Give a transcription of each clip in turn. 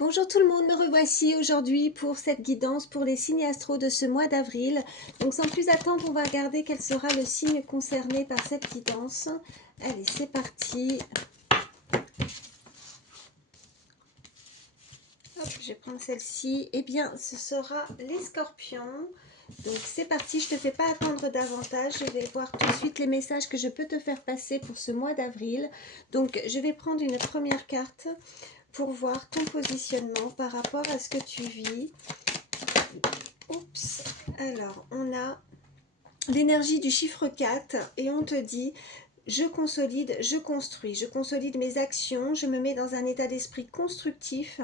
Bonjour tout le monde, me revoici aujourd'hui pour cette guidance pour les signes astro de ce mois d'avril. Donc sans plus attendre, on va regarder quel sera le signe concerné par cette guidance. Allez, c'est parti. Hop, je vais prendre celle-ci. Eh bien, ce sera les scorpions. Donc c'est parti, je ne te fais pas attendre davantage. Je vais voir tout de suite les messages que je peux te faire passer pour ce mois d'avril. Donc je vais prendre une première carte pour voir ton positionnement par rapport à ce que tu vis. Oups, alors on a l'énergie du chiffre 4 et on te dit je consolide, je construis, je consolide mes actions, je me mets dans un état d'esprit constructif,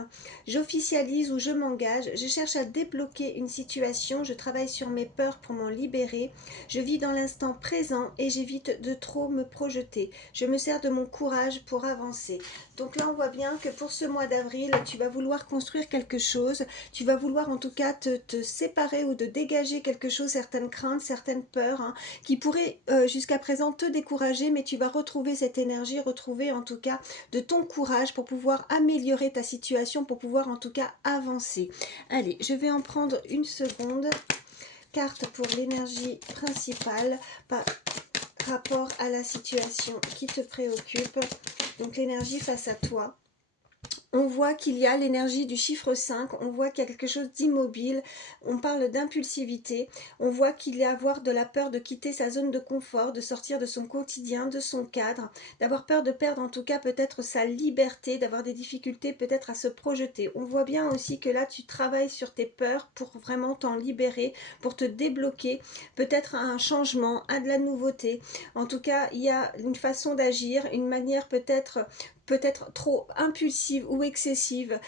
j'officialise ou je m'engage, je cherche à débloquer une situation, je travaille sur mes peurs pour m'en libérer, je vis dans l'instant présent et j'évite de trop me projeter, je me sers de mon courage pour avancer. Donc là on voit bien que pour ce mois d'avril, tu vas vouloir construire quelque chose, tu vas vouloir en tout cas te séparer ou de dégager quelque chose, certaines craintes, certaines peurs, hein, qui pourraient jusqu'à présent te décourager, mais tu vas retrouver cette énergie, retrouver en tout cas de ton courage pour pouvoir améliorer ta situation, pour pouvoir en tout cas avancer. Allez, je vais en prendre une seconde. Carte pour l'énergie principale par rapport à la situation qui te préoccupe. Donc l'énergie face à toi. On voit qu'il y a l'énergie du chiffre 5, on voit qu'il y a quelque chose d'immobile, on parle d'impulsivité, on voit qu'il y a avoir de la peur de quitter sa zone de confort, de sortir de son quotidien, de son cadre, d'avoir peur de perdre en tout cas peut-être sa liberté, d'avoir des difficultés peut-être à se projeter. On voit bien aussi que là tu travailles sur tes peurs pour vraiment t'en libérer, pour te débloquer, peut-être à un changement, à de la nouveauté. En tout cas, il y a une façon d'agir, une manière peut-être trop impulsive ou excessive,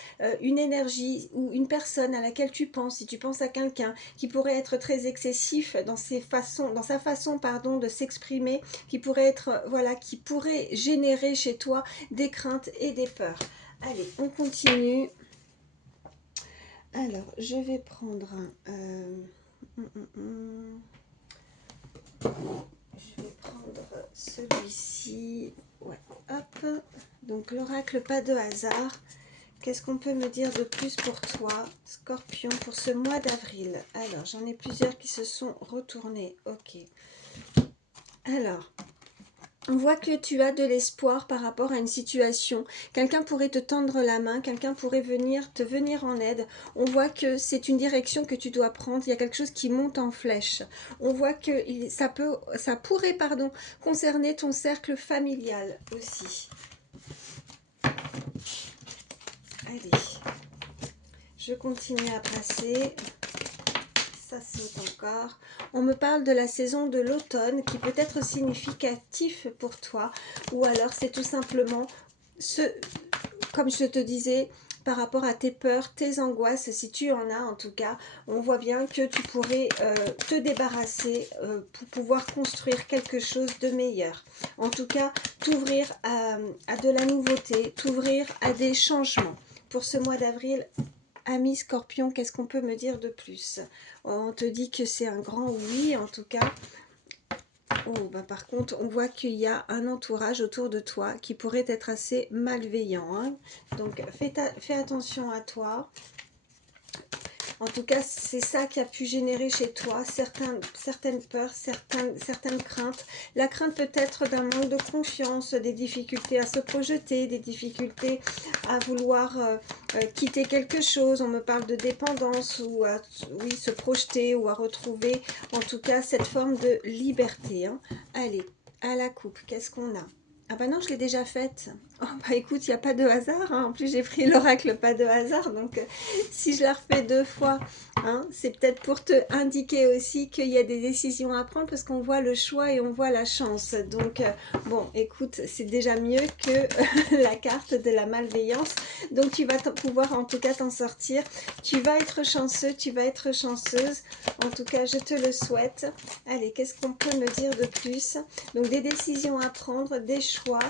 une énergie ou une personne à laquelle tu penses, si tu penses à quelqu'un qui pourrait être très excessif dans sa façon de s'exprimer, qui pourrait être, voilà, qui pourrait générer chez toi des craintes et des peurs. Allez, on continue. Alors, je vais prendre je vais prendre celui-ci. Ouais, hop. Donc l'oracle pas de hasard. Qu'est-ce qu'on peut me dire de plus pour toi, Scorpion, pour ce mois d'avril? Alors, j'en ai plusieurs qui se sont retournés. Ok. Alors, on voit que tu as de l'espoir par rapport à une situation. Quelqu'un pourrait te tendre la main, quelqu'un pourrait venir en aide. On voit que c'est une direction que tu dois prendre. Il y a quelque chose qui monte en flèche. On voit que ça pourrait concerner ton cercle familial aussi. Allez, je continue à passer. Ça saute encore. On me parle de la saison de l'automne qui peut être significatif pour toi, ou alors c'est tout simplement comme je te disais, par rapport à tes peurs, tes angoisses, si tu en as en tout cas, on voit bien que tu pourrais te débarrasser pour pouvoir construire quelque chose de meilleur. En tout cas, t'ouvrir à de la nouveauté, t'ouvrir à des changements. Pour ce mois d'avril, ami Scorpion, qu'est-ce qu'on peut me dire de plus? On te dit que c'est un grand oui, en tout cas. Oh, bah par contre, on voit qu'il y a un entourage autour de toi qui pourrait être assez malveillant, hein. Donc, fais attention à toi. En tout cas, c'est ça qui a pu générer chez toi certaines peurs, certaines craintes. La crainte peut-être d'un manque de confiance, des difficultés à se projeter, des difficultés à vouloir quitter quelque chose. On me parle de dépendance ou à se projeter ou à retrouver en tout cas cette forme de liberté, hein. Allez, à la coupe, qu'est-ce qu'on a? Ah bah non, je l'ai déjà faite. Oh bah écoute, il n'y a pas de hasard, hein. En plus j'ai pris l'oracle pas de hasard, donc si je la refais deux fois, hein, c'est peut-être pour te indiquer aussi qu'il y a des décisions à prendre parce qu'on voit le choix et on voit la chance. Donc bon, écoute, c'est déjà mieux que la carte de la malveillance. Donc tu vas pouvoir en tout cas t'en sortir. Tu vas être chanceux, tu vas être chanceuse. En tout cas, je te le souhaite. Allez, qu'est-ce qu'on peut me dire de plus? Donc des décisions à prendre, des choix,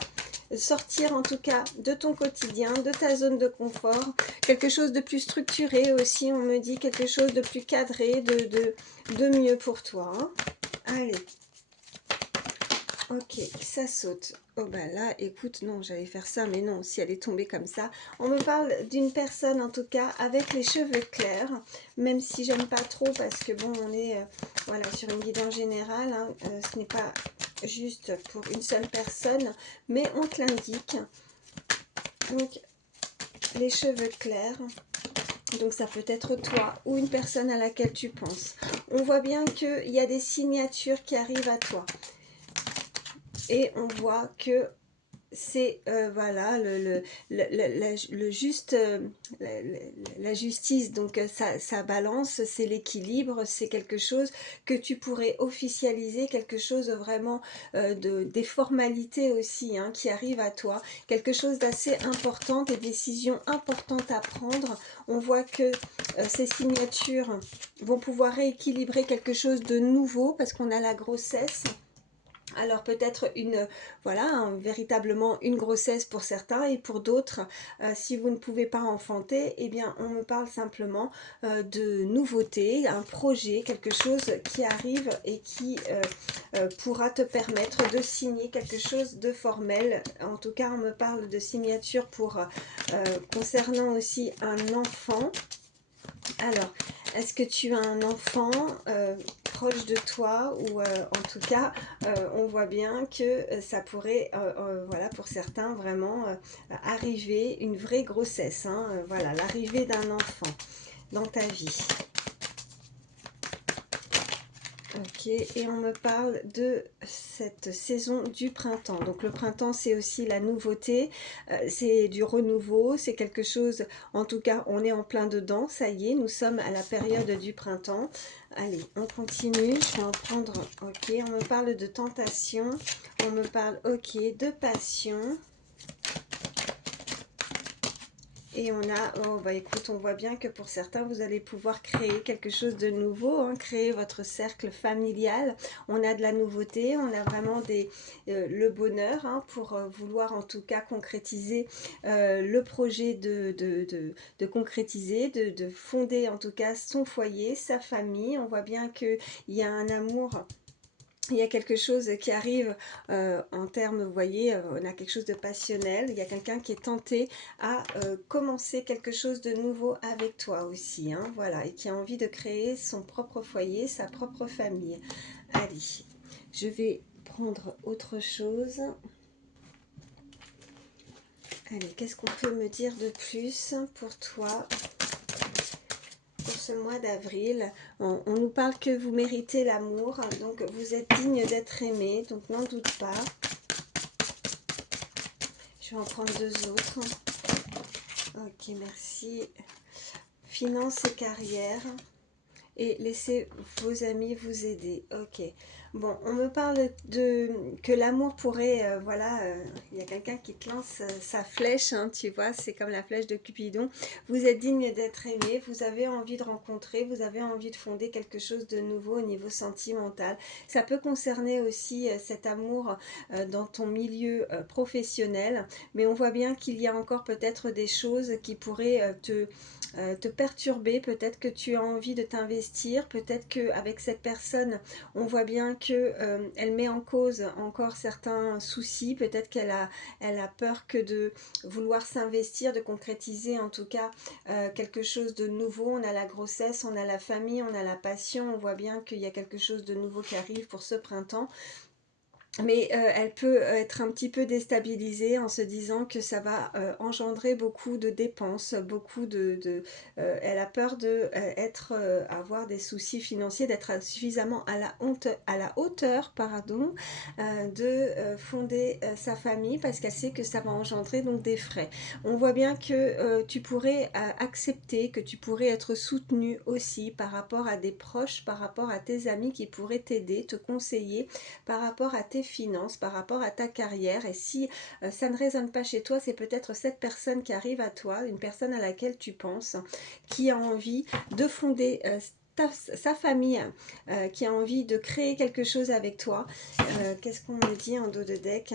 sortir en tout cas de ton quotidien, de ta zone de confort, quelque chose de plus structuré aussi, on me dit quelque chose de plus cadré, de mieux pour toi, hein. Allez, Ok, ça saute. Oh bah là, écoute, non, j'allais faire ça, mais non, si elle est tombée comme ça. On me parle d'une personne, en tout cas, avec les cheveux clairs, même si j'aime pas trop, parce que bon, on est voilà, sur une guidance générale, hein, ce n'est pas juste pour une seule personne, mais on te l'indique. Donc, les cheveux clairs, donc ça peut être toi ou une personne à laquelle tu penses. On voit bien qu'il y a des signatures qui arrivent à toi. Et on voit que c'est voilà le juste la justice, donc ça balance, c'est l'équilibre, c'est quelque chose que tu pourrais officialiser, quelque chose vraiment des formalités aussi, hein, qui arrivent à toi, quelque chose d'assez important, des décisions importantes à prendre. On voit que ces signatures vont pouvoir rééquilibrer quelque chose de nouveau, parce qu'on a la grossesse. Alors peut-être voilà, véritablement une grossesse pour certains, et pour d'autres, si vous ne pouvez pas enfanter, eh bien on me parle simplement de nouveautés, un projet, quelque chose qui arrive et qui pourra te permettre de signer quelque chose de formel. En tout cas, on me parle de signature pour concernant aussi un enfant. Alors, est-ce que tu as un enfant proche de toi, ou en tout cas, on voit bien que ça pourrait, voilà, pour certains, vraiment arriver une vraie grossesse, hein, voilà, l'arrivée d'un enfant dans ta vie. Ok, et on me parle de cette saison du printemps. Donc le printemps, c'est aussi la nouveauté, c'est du renouveau, c'est quelque chose, en tout cas, on est en plein dedans, ça y est, nous sommes à la période du printemps. Allez, on continue, je vais en prendre, ok, on me parle de tentation, on me parle, ok, de passion. Et on a, oh bah écoute, on voit bien que pour certains, vous allez pouvoir créer quelque chose de nouveau, hein, créer votre cercle familial. On a de la nouveauté, on a vraiment le bonheur, hein, pour vouloir en tout cas concrétiser le projet de concrétiser, de fonder en tout cas son foyer, sa famille. On voit bien qu'il y a un amour. Il y a quelque chose qui arrive en termes, vous voyez, on a quelque chose de passionnel. Il y a quelqu'un qui est tenté à commencer quelque chose de nouveau avec toi aussi, hein, voilà, et qui a envie de créer son propre foyer, sa propre famille. Allez, je vais prendre autre chose. Allez, qu'est-ce qu'on peut me dire de plus pour toi ? Pour ce mois d'avril, on nous parle que vous méritez l'amour, donc vous êtes digne d'être aimé, donc n'en doute pas. Je vais en prendre deux autres. Ok, merci. Finance et carrière. Et laissez vos amis vous aider. Ok. Bon, on me parle que l'amour pourrait, voilà, il y a quelqu'un qui te lance sa flèche, hein, tu vois, c'est comme la flèche de Cupidon. Vous êtes digne d'être aimé, vous avez envie de rencontrer, vous avez envie de fonder quelque chose de nouveau au niveau sentimental. Ça peut concerner aussi cet amour dans ton milieu professionnel, mais on voit bien qu'il y a encore peut-être des choses qui pourraient te perturber, peut-être que tu as envie de t'investir, peut-être qu'avec cette personne, on voit bien qu'elle met en cause encore certains soucis, peut-être elle a peur que de vouloir s'investir, de concrétiser en tout cas quelque chose de nouveau. On a la grossesse, on a la famille, on a la passion, on voit bien qu'il y a quelque chose de nouveau qui arrive pour ce printemps. Mais elle peut être un petit peu déstabilisée en se disant que ça va engendrer beaucoup de dépenses, beaucoup elle a peur de avoir des soucis financiers, d'être suffisamment à la hauteur, pardon, de fonder sa famille, parce qu'elle sait que ça va engendrer donc des frais. On voit bien que tu pourrais accepter, que tu pourrais être soutenu aussi par rapport à des proches, par rapport à tes amis qui pourraient t'aider, te conseiller par rapport à tes finances, par rapport à ta carrière. Et si ça ne résonne pas chez toi, c'est peut-être cette personne qui arrive à toi, une personne à laquelle tu penses, qui a envie de fonder sa famille, qui a envie de créer quelque chose avec toi. Qu'est-ce qu'on me dit en dos de deck?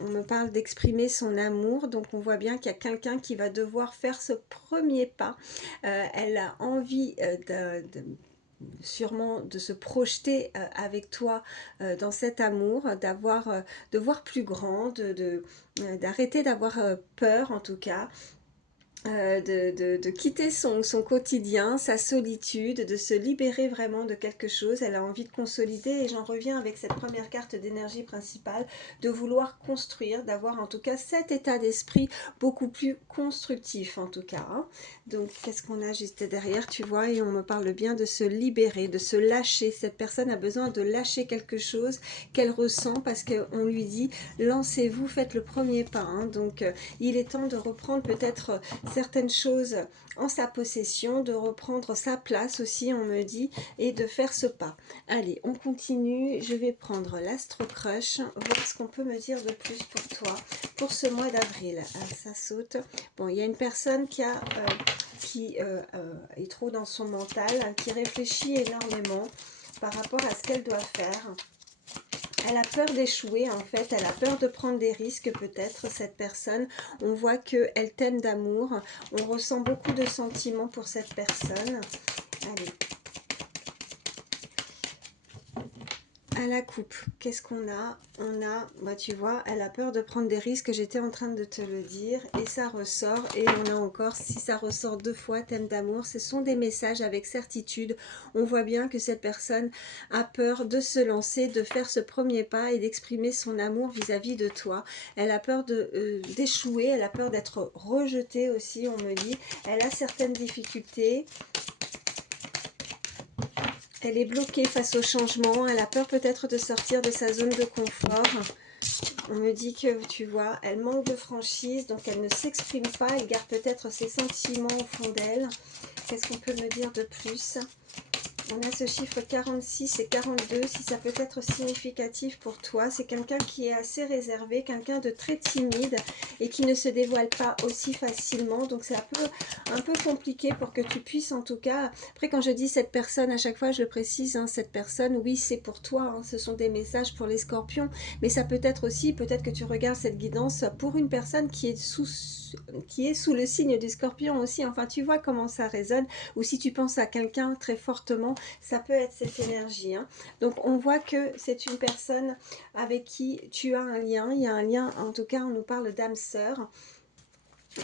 On me parle d'exprimer son amour, donc on voit bien qu'il y a quelqu'un qui va devoir faire ce premier pas. Elle a envie sûrement de se projeter avec toi dans cet amour, de voir plus grand, d'arrêter d'avoir peur en tout cas, de quitter son quotidien, sa solitude, de se libérer vraiment de quelque chose. Elle a envie de consolider et j'en reviens avec cette première carte d'énergie principale, de vouloir construire, d'avoir en tout cas cet état d'esprit beaucoup plus constructif en tout cas. Hein. Donc qu'est-ce qu'on a juste derrière, tu vois, et on me parle bien de se libérer, de se lâcher. Cette personne a besoin de lâcher quelque chose qu'elle ressent parce qu'on lui dit lancez-vous, faites le premier pas. Hein. Donc il est temps de reprendre peut-être certaines choses en sa possession, de reprendre sa place aussi, on me dit, et de faire ce pas. Allez, on continue. Je vais prendre l'Astro Crush, voir ce qu'on peut me dire de plus pour toi, pour ce mois d'avril. Ah, ça saute. Bon, il y a une personne qui est trop dans son mental, qui réfléchit énormément par rapport à ce qu'elle doit faire. Elle a peur d'échouer en fait, elle a peur de prendre des risques peut-être, cette personne. On voit qu'elle t'aime d'amour, on ressent beaucoup de sentiments pour cette personne. Allez. À la coupe, qu'est-ce qu'on a? On a, bah tu vois, elle a peur de prendre des risques, j'étais en train de te le dire, et ça ressort, et on a encore, si ça ressort 2 fois, thème d'amour, ce sont des messages avec certitude. On voit bien que cette personne a peur de se lancer, de faire ce premier pas et d'exprimer son amour vis-à-vis de toi. Elle a peur d'échouer, elle a peur d'être rejetée aussi, on me dit. Elle a certaines difficultés. Elle est bloquée face au changement, elle a peur peut-être de sortir de sa zone de confort. On me dit que, tu vois, elle manque de franchise, donc elle ne s'exprime pas, elle garde peut-être ses sentiments au fond d'elle. Qu'est-ce qu'on peut me dire de plus ? On a ce chiffre 46 et 42, si ça peut être significatif pour toi. C'est quelqu'un qui est assez réservé, quelqu'un de très timide et qui ne se dévoile pas aussi facilement. Donc c'est un peu compliqué pour que tu puisses en tout cas... Après quand je dis cette personne, à chaque fois je le précise, hein, cette personne, oui c'est pour toi, hein, ce sont des messages pour les scorpions. Mais ça peut être aussi, peut-être que tu regardes cette guidance pour une personne qui est sous le signe du scorpion aussi. Enfin tu vois comment ça résonne. Ou si tu penses à quelqu'un très fortement, ça peut être cette énergie. Hein. Donc on voit que c'est une personne avec qui tu as un lien. Il y a un lien, en tout cas on nous parle d'âme sœur.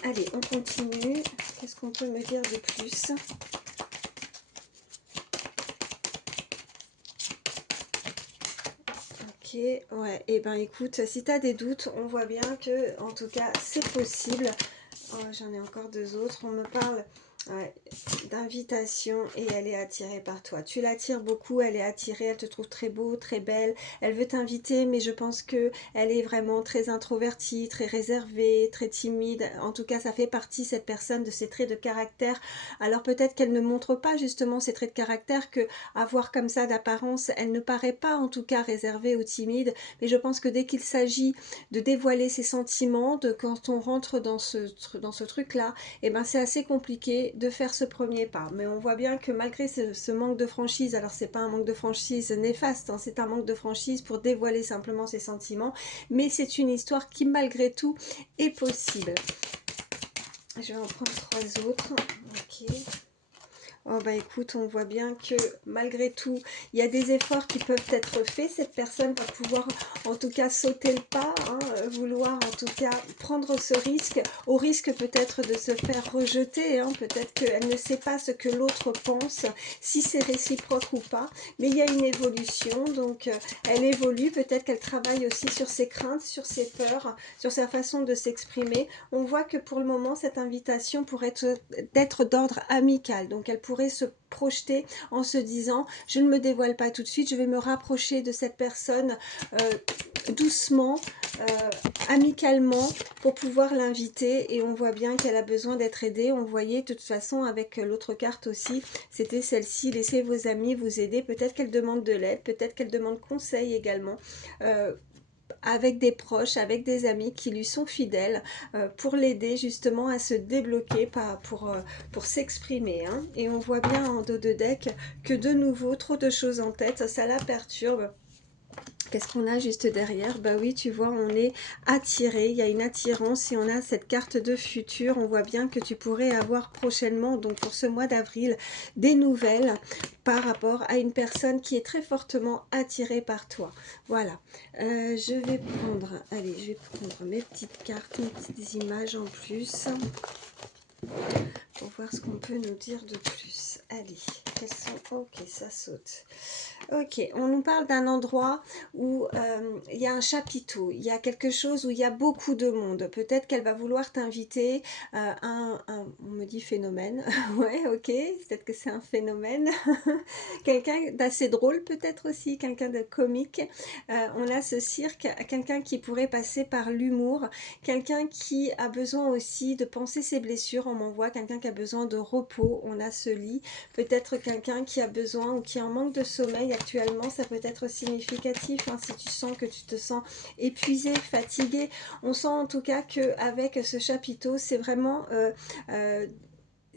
Allez, on continue. Qu'est-ce qu'on peut me dire de plus ? Ok, ouais, et ben écoute, si tu as des doutes, on voit bien que, en tout cas, c'est possible. Oh, j'en ai encore 2 autres. On me parle... Ouais, d'invitation et elle est attirée par toi. Tu l'attires beaucoup, elle est attirée, elle te trouve très beau, très belle. Elle veut t'inviter, mais je pense que elle est vraiment très introvertie, très réservée, très timide. En tout cas, ça fait partie, cette personne, de ses traits de caractère. Alors peut-être qu'elle ne montre pas justement ces traits de caractère, que à voir comme ça d'apparence, elle ne paraît pas en tout cas réservée ou timide. Mais je pense que dès qu'il s'agit de dévoiler ses sentiments, quand on rentre dans ce truc-là, et ben c'est assez compliqué de faire ce premier pas. Mais on voit bien que malgré ce manque de franchise, alors c'est pas un manque de franchise néfaste, hein, c'est un manque de franchise pour dévoiler simplement ses sentiments, mais c'est une histoire qui malgré tout est possible. Je vais en prendre 3 autres. Ok. Oh bah écoute, on voit bien que malgré tout, il y a des efforts qui peuvent être faits. Cette personne va pouvoir en tout cas sauter le pas, hein, vouloir en tout cas prendre ce risque, au risque peut-être de se faire rejeter, hein, peut-être qu'elle ne sait pas ce que l'autre pense, si c'est réciproque ou pas, mais il y a une évolution, donc elle évolue, peut-être qu'elle travaille aussi sur ses craintes, sur ses peurs, sur sa façon de s'exprimer. On voit que pour le moment, cette invitation pourrait être d'ordre amical, donc elle pourrait se projeter en se disant je ne me dévoile pas tout de suite, je vais me rapprocher de cette personne doucement, amicalement, pour pouvoir l'inviter. Et on voit bien qu'elle a besoin d'être aidée. On voyait de toute façon avec l'autre carte aussi, c'était celle-ci, laissez vos amis vous aider. Peut-être qu'elle demande de l'aide, peut-être qu'elle demande conseil également, avec des proches, avec des amis qui lui sont fidèles, pour l'aider justement à se débloquer, pour s'exprimer. Hein. Et on voit bien en dos de deck que de nouveau, trop de choses en tête, ça la perturbe. Qu'est-ce qu'on a juste derrière? Bah oui, tu vois, on est attiré, il y a une attirance et on a cette carte de futur. On voit bien que tu pourrais avoir prochainement, donc pour ce mois d'avril, des nouvelles par rapport à une personne qui est très fortement attirée par toi. Voilà. Je vais prendre, allez, je vais prendre mes petites cartes, mes petites images en plus pour voir ce qu'on peut nous dire de plus. Allez, quelles sont... Ok, ça saute. Ok, on nous parle d'un endroit où il y a un chapiteau, il y a quelque chose où il y a beaucoup de monde. Peut-être qu'elle va vouloir t'inviter on me dit phénomène, ouais, ok, peut-être que c'est un phénomène. Quelqu'un d'assez drôle peut-être aussi, quelqu'un de comique. On a ce cirque, quelqu'un qui pourrait passer par l'humour, quelqu'un qui a besoin aussi de penser ses blessures. On m'envoie quelqu'un qui a besoin de repos, on a ce lit. Peut-être quelqu'un qui a besoin ou qui est en manque de sommeil actuellement, ça peut être significatif, hein, si tu sens que tu te sens épuisé, fatigué. On sent en tout cas qu'avec ce chapiteau, c'est vraiment...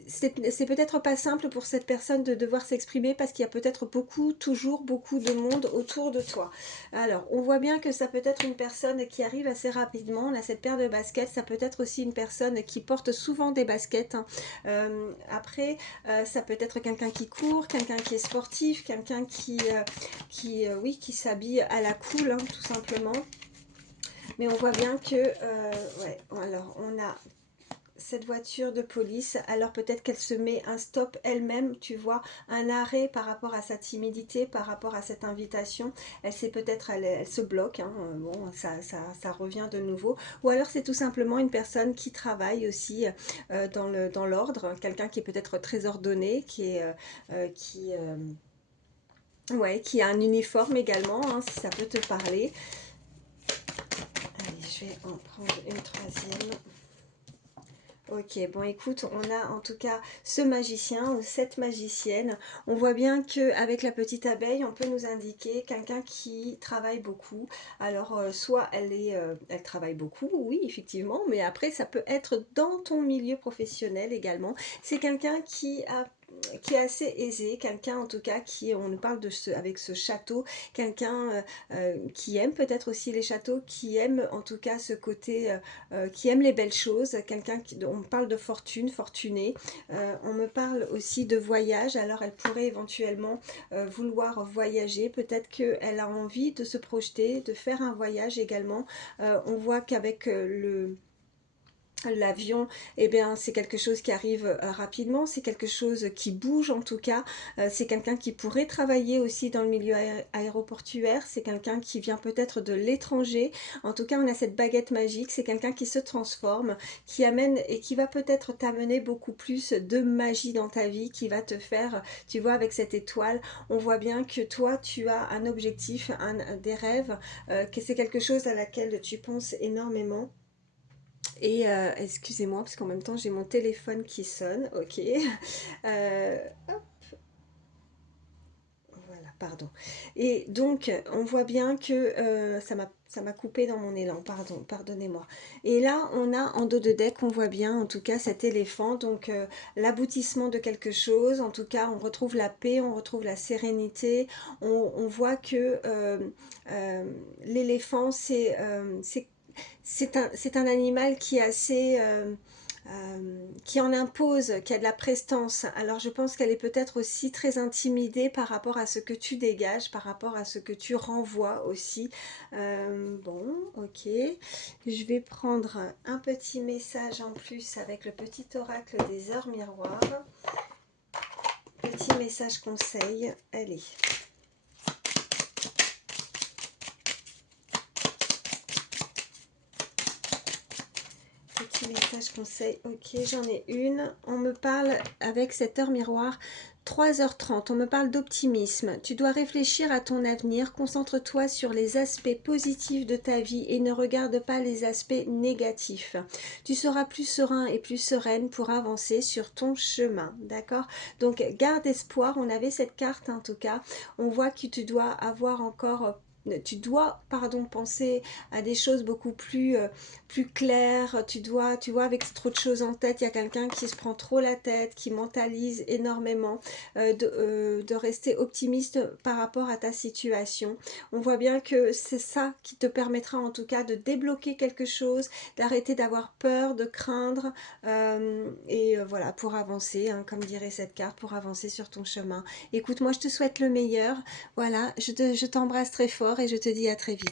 c'est peut-être pas simple pour cette personne de devoir s'exprimer parce qu'il y a peut-être toujours beaucoup de monde autour de toi. Alors, on voit bien que ça peut être une personne qui arrive assez rapidement. On a cette paire de baskets. Ça peut être aussi une personne qui porte souvent des baskets, hein. Après, ça peut être quelqu'un qui court, quelqu'un qui est sportif, quelqu'un oui, qui s'habille à la cool, hein, tout simplement. Mais on voit bien que, ouais, alors on a cette voiture de police, alors peut-être qu'elle se met un stop elle-même, tu vois, un arrêt par rapport à sa timidité, par rapport à cette invitation. Elle sait peut-être, elle se bloque, hein, bon, ça revient de nouveau. Ou alors c'est tout simplement une personne qui travaille aussi dans l'ordre, quelqu'un qui est peut-être très ordonné, ouais, qui a un uniforme également, hein, si ça peut te parler. Allez, je vais en prendre une troisième. Ok, bon écoute, on a en tout cas ce magicien ou cette magicienne. On voit bien qu'avec la petite abeille, on peut nous indiquer quelqu'un qui travaille beaucoup. Alors, soit elle travaille beaucoup, oui, effectivement, mais après, ça peut être dans ton milieu professionnel également. C'est quelqu'un qui est assez aisé, quelqu'un en tout cas on nous parle avec ce château, quelqu'un qui aime peut-être aussi les châteaux, qui aime en tout cas ce côté, qui aime les belles choses, on me parle de fortune, fortuné, on me parle aussi de voyage. Alors elle pourrait éventuellement vouloir voyager, peut-être qu'elle a envie de se projeter, de faire un voyage également. On voit qu'avec l'avion, eh bien, c'est quelque chose qui arrive rapidement, c'est quelque chose qui bouge en tout cas, c'est quelqu'un qui pourrait travailler aussi dans le milieu aéroportuaire, c'est quelqu'un qui vient peut-être de l'étranger. En tout cas, on a cette baguette magique, c'est quelqu'un qui se transforme, qui amène et qui va peut-être t'amener beaucoup plus de magie dans ta vie, qui va te faire, tu vois, avec cette étoile, on voit bien que toi, tu as un objectif, des rêves, que c'est quelque chose à laquelle tu penses énormément. Et excusez-moi, parce qu'en même temps, j'ai mon téléphone qui sonne. Ok. Hop, voilà, pardon. Et donc, on voit bien que ça m'a coupé dans mon élan. Pardon, pardonnez-moi. Et là, on a en dos de deck, on voit bien, en tout cas, cet éléphant. Donc, l'aboutissement de quelque chose. En tout cas, on retrouve la paix, on retrouve la sérénité. On voit que l'éléphant, c'est un animal qui est assez... qui en impose, qui a de la prestance. Alors je pense qu'elle est peut-être aussi très intimidée par rapport à ce que tu dégages, par rapport à ce que tu renvoies aussi. Bon, ok. Je vais prendre un petit message en plus avec le petit oracle des heures miroirs. Petit message conseil. Allez. Petit message conseil, ok, j'en ai une. On me parle avec cette heure miroir, 3h30, on me parle d'optimisme. Tu dois réfléchir à ton avenir, concentre-toi sur les aspects positifs de ta vie et ne regarde pas les aspects négatifs. Tu seras plus serein et plus sereine pour avancer sur ton chemin, d'accord? Donc garde espoir, on avait cette carte en tout cas. On voit que tu dois avoir encore tu dois, pardon, penser à des choses beaucoup plus, plus claires. Tu dois, tu vois, avec trop de choses en tête, il y a quelqu'un qui se prend trop la tête, qui mentalise énormément, de rester optimiste par rapport à ta situation. On voit bien que c'est ça qui te permettra en tout cas de débloquer quelque chose, d'arrêter d'avoir peur, de craindre, voilà, pour avancer, hein, comme dirait cette carte, pour avancer sur ton chemin. Écoute, moi je te souhaite le meilleur. Voilà, je t'embrasse très fort et je te dis à très vite.